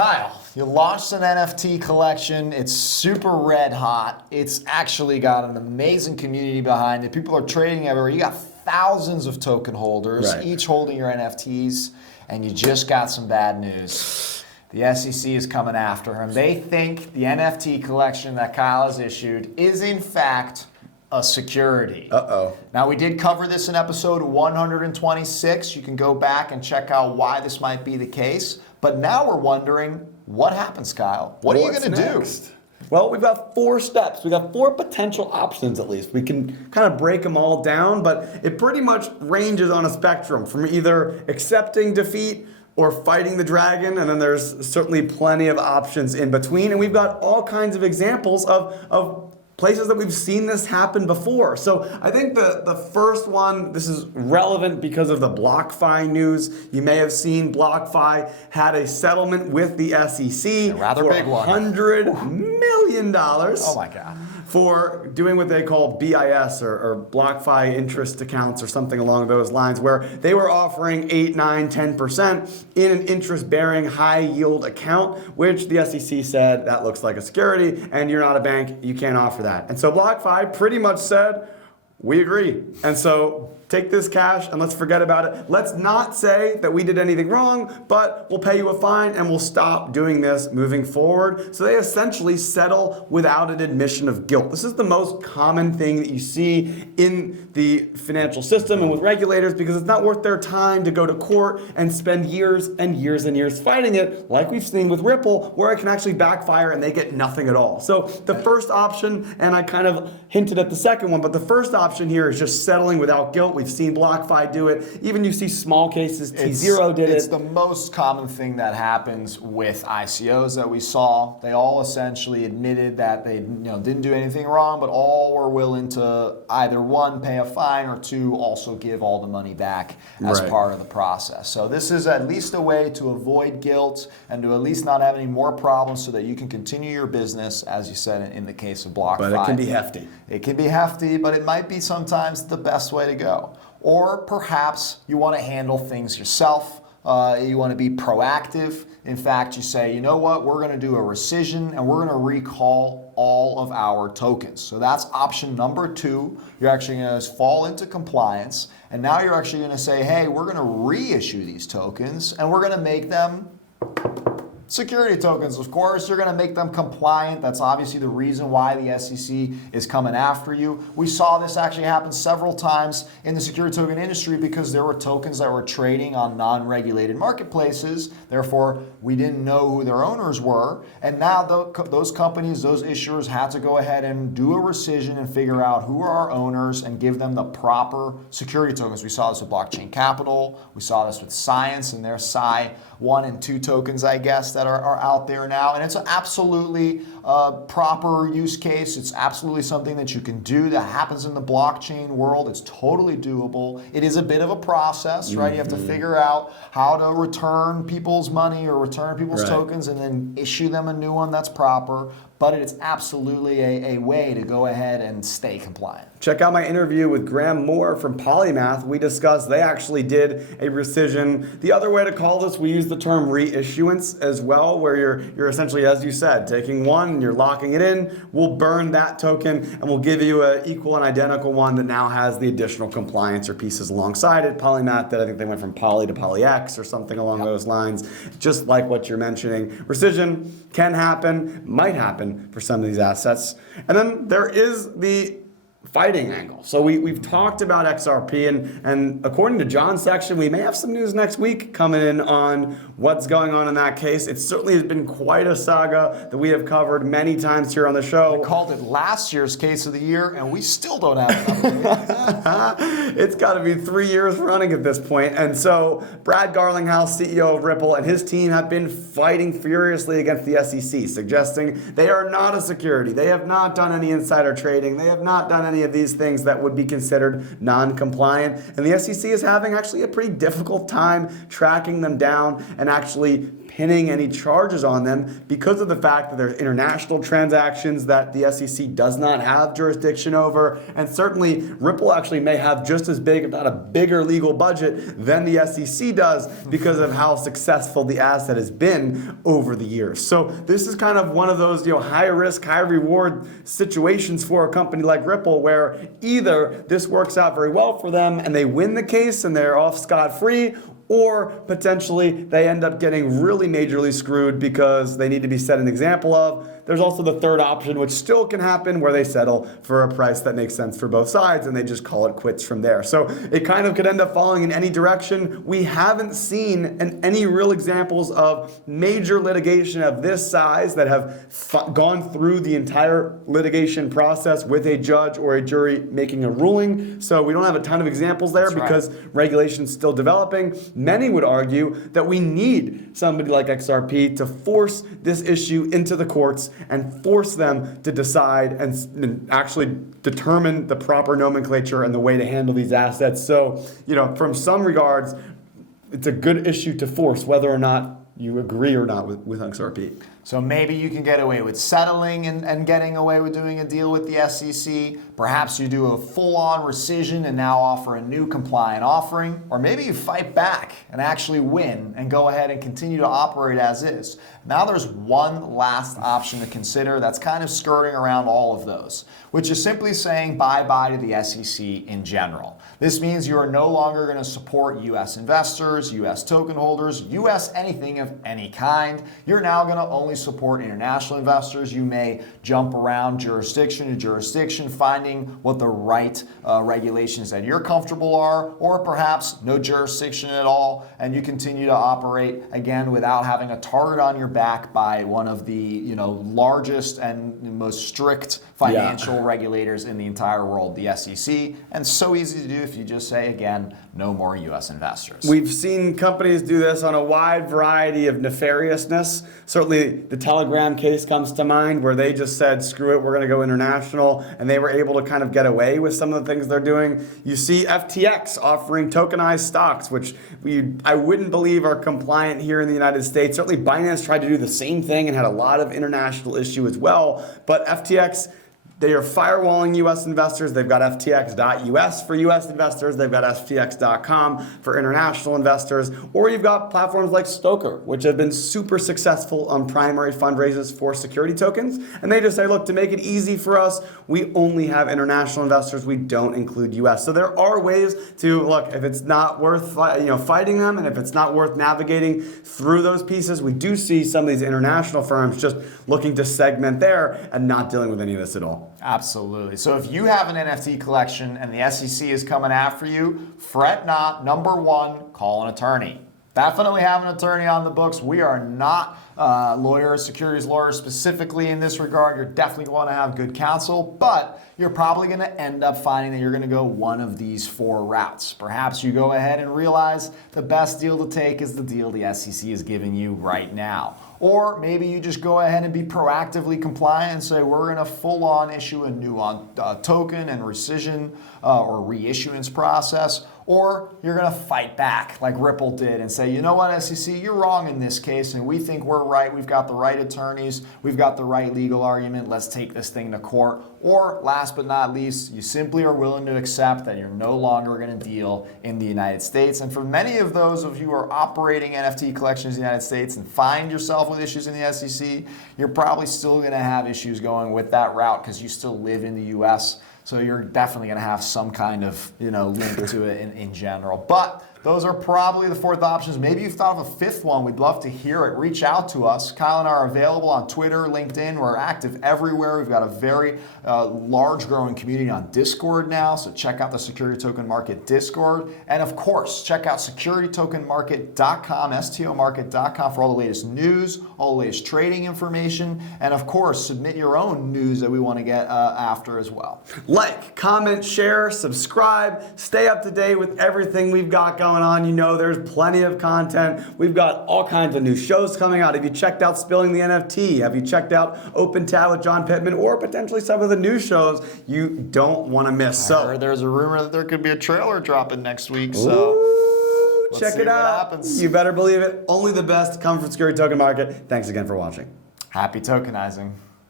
Kyle, you launched an NFT collection. It's super red hot. It's actually got an amazing community behind it. People are trading everywhere. You got thousands of token holders, each holding your NFTs, and you just got some bad news. The SEC is coming after him. They think the NFT collection that Kyle has issued is in fact a security. Uh-oh. Now, we did cover this in episode 126. You can go back and check out why this might be the case. But now we're wondering, what happens, Kyle? What are you going to do? Well, we've got 4 steps. We've got 4 potential options at least. We can kind of break them all down, but it pretty much ranges on a spectrum from either accepting defeat or fighting the dragon, and then there's certainly plenty of options in between. And we've got all kinds of examples of places that we've seen this happen before. So I think the first one, this is relevant because of the BlockFi news. You may have seen BlockFi had a settlement with the SEC a rather for big one. $100 million. Oh my God. For doing what they call BIS or BlockFi interest accounts or something along those lines, where they were offering 8, 9, 10% in an interest-bearing high-yield account, which the SEC said that looks like a security, and you're not a bank, you can't offer that. And so BlockFi pretty much said, we agree. And so take this cash and let's forget about it. Let's not say that we did anything wrong, but we'll pay you a fine and we'll stop doing this moving forward. So they essentially settle without an admission of guilt. This is the most common thing that you see in the financial system and with regulators, because it's not worth their time to go to court and spend years and years and years fighting it, like we've seen with Ripple, where it can actually backfire and they get nothing at all. So the first option, and I kind of hinted at the second one, but the first option here is just settling without guilt. We've seen BlockFi do it. Even you see small cases, T0 did it. It's the most common thing that happens with ICOs that we saw. They all essentially admitted that they didn't do anything wrong, but all were willing to either 1, pay a fine, or 2, also give all the money back as part of the process. So this is at least a way to avoid guilt and to at least not have any more problems so that you can continue your business, as you said in the case of BlockFi. But it can be hefty. It can be hefty, but it might be sometimes the best way to go. Or perhaps you want to handle things yourself. You want to be proactive. In fact, you say, you know what, we're going to do a rescission and we're going to recall all of our tokens. So that's option number 2. You're actually going to fall into compliance. And now you're actually going to say, hey, we're going to reissue these tokens and we're going to make them security tokens. Of course, you're going to make them compliant. That's obviously the reason why the SEC is coming after you. We saw this actually happen several times in the security token industry because there were tokens that were trading on non-regulated marketplaces. Therefore, we didn't know who their owners were. And now those companies, those issuers had to go ahead and do a rescission and figure out who are our owners and give them the proper security tokens. We saw this with Blockchain Capital. We saw this with Science and their Psi 1 and 2 tokens, I guess, that are out there now. And it's an absolutely proper use case. It's absolutely something that you can do that happens in the blockchain world. It's totally doable. It is a bit of a process, right? You have to figure out how to return people's money or return people's tokens and then issue them a new one that's proper. But it's absolutely a way to go ahead and stay compliant. Check out my interview with Graham Moore from Polymath. We discussed they actually did a rescission. The other way to call this, we use the term reissuance as well, where you're essentially, as you said, taking one, you're locking it in, we'll burn that token, and we'll give you an equal and identical one that now has the additional compliance or pieces alongside it. Polymath did, I think they went from Poly to PolyX or something along those lines, just like what you're mentioning. Rescission can happen, might happen for some of these assets. And then there is the fighting angle. So we've talked about XRP, and according to John's section, we may have some news next week coming in on what's going on in that case. It certainly has been quite a saga that we have covered many times here on the show. We called it last year's case of the year, and we still don't have enough. It's got to be 3 years running at this point. And so Brad Garlinghouse, CEO of Ripple, and his team have been fighting furiously against the SEC, suggesting they are not a security. They have not done any insider trading. They have not done any of these things that would be considered non-compliant. And the SEC is having actually a pretty difficult time tracking them down and actually pinning any charges on them because of the fact that there's international transactions that the SEC does not have jurisdiction over. And certainly Ripple actually may have just as big, if not a bigger legal budget than the SEC does because of how successful the asset has been over the years. So this is kind of one of those, high risk, high reward situations for a company like Ripple, where either this works out very well for them and they win the case and they're off scot-free, or potentially they end up getting really majorly screwed because they need to be set an example of. There's also the third option, which still can happen, where they settle for a price that makes sense for both sides and they just call it quits from there. So it kind of could end up falling in any direction. We haven't seen any real examples of major litigation of this size that have gone through the entire litigation process with a judge or a jury making a ruling. So we don't have a ton of examples there because regulation's still developing. Many would argue that we need somebody like XRP to force this issue into the courts and force them to decide and actually determine the proper nomenclature and the way to handle these assets. So, from some regards, it's a good issue to force, whether or not you agree or not with XRP. So maybe you can get away with settling and getting away with doing a deal with the SEC. Perhaps you do a full-on rescission and now offer a new compliant offering. Or maybe you fight back and actually win and go ahead and continue to operate as is. Now there's one last option to consider that's kind of skirting around all of those, which is simply saying bye-bye to the SEC in general. This means you are no longer going to support U.S. investors, U.S. token holders, U.S. anything of any kind. You're now going to only support international investors. You may jump around jurisdiction to jurisdiction, finding what the right regulations that you're comfortable are, or perhaps no jurisdiction at all, and you continue to operate, again, without having a target on your back by one of the largest and most strict financial regulators in the entire world, the SEC. And so easy to do if you just say, again, no more U.S. investors. We've seen companies do this on a wide variety of nefariousness. Certainly the Telegram case comes to mind, where they just said, screw it, we're going to go international, and they were able to kind of get away with some of the things they're doing. You see FTX offering tokenized stocks, which I wouldn't believe are compliant here in the United States. Certainly Binance tried to do the same thing and had a lot of international issue as well. But FTX, they are firewalling U.S. investors. They've got FTX.US for U.S. investors. They've got FTX.com for international investors. Or you've got platforms like Stoker, which have been super successful on primary fundraisers for security tokens. And they just say, look, to make it easy for us, we only have international investors. We don't include U.S. So there are ways to, look, if it's not worth fighting them, and if it's not worth navigating through those pieces, we do see some of these international firms just looking to segment there and not dealing with any of this at all. Absolutely. So if you have an NFT collection and the SEC is coming after you, fret not. Number one, call an attorney. Definitely have an attorney on the books. We are not lawyers, securities lawyers specifically in this regard. You're definitely going to have good counsel, but you're probably going to end up finding that you're going to go one of these four routes. Perhaps you go ahead and realize the best deal to take is the deal the SEC is giving you right now. Or maybe you just go ahead and be proactively compliant and say, we're going to full-on issue a new token and rescission or reissuance process. Or you're going to fight back like Ripple did and say, you know what, SEC, you're wrong in this case, and we think we're right. We've got the right attorneys. We've got the right legal argument. Let's take this thing to court. Or last but not least, you simply are willing to accept that you're no longer going to deal in the United States. And for many of those of you who are operating NFT collections in the United States and find yourself with issues in the SEC, you're probably still going to have issues going with that route because you still live in the U.S., so you're definitely going to have some kind of link to it in general. But those are probably the fourth options. Maybe you've thought of a fifth one. We'd love to hear it. Reach out to us. Kyle and I are available on Twitter, LinkedIn. We're active everywhere. We've got a very large growing community on Discord now. So check out the Security Token Market Discord. And of course, check out securitytokenmarket.com, STOmarket.com for all the latest news, all the latest trading information. And of course, submit your own news that we want to get after as well. Like, comment, share, subscribe, stay up to date with everything we've got going on. There's plenty of content. We've got all kinds of new shows coming out. Have you checked out Spilling the NFT? Have you checked out Open Tab with John Pittman, or potentially some of the new shows you don't want to miss? I heard there's a rumor that there could be a trailer dropping next week. So Check see it what out. happens. You better believe it. Only the best coming from Security Token Market. Thanks again for watching. Happy tokenizing.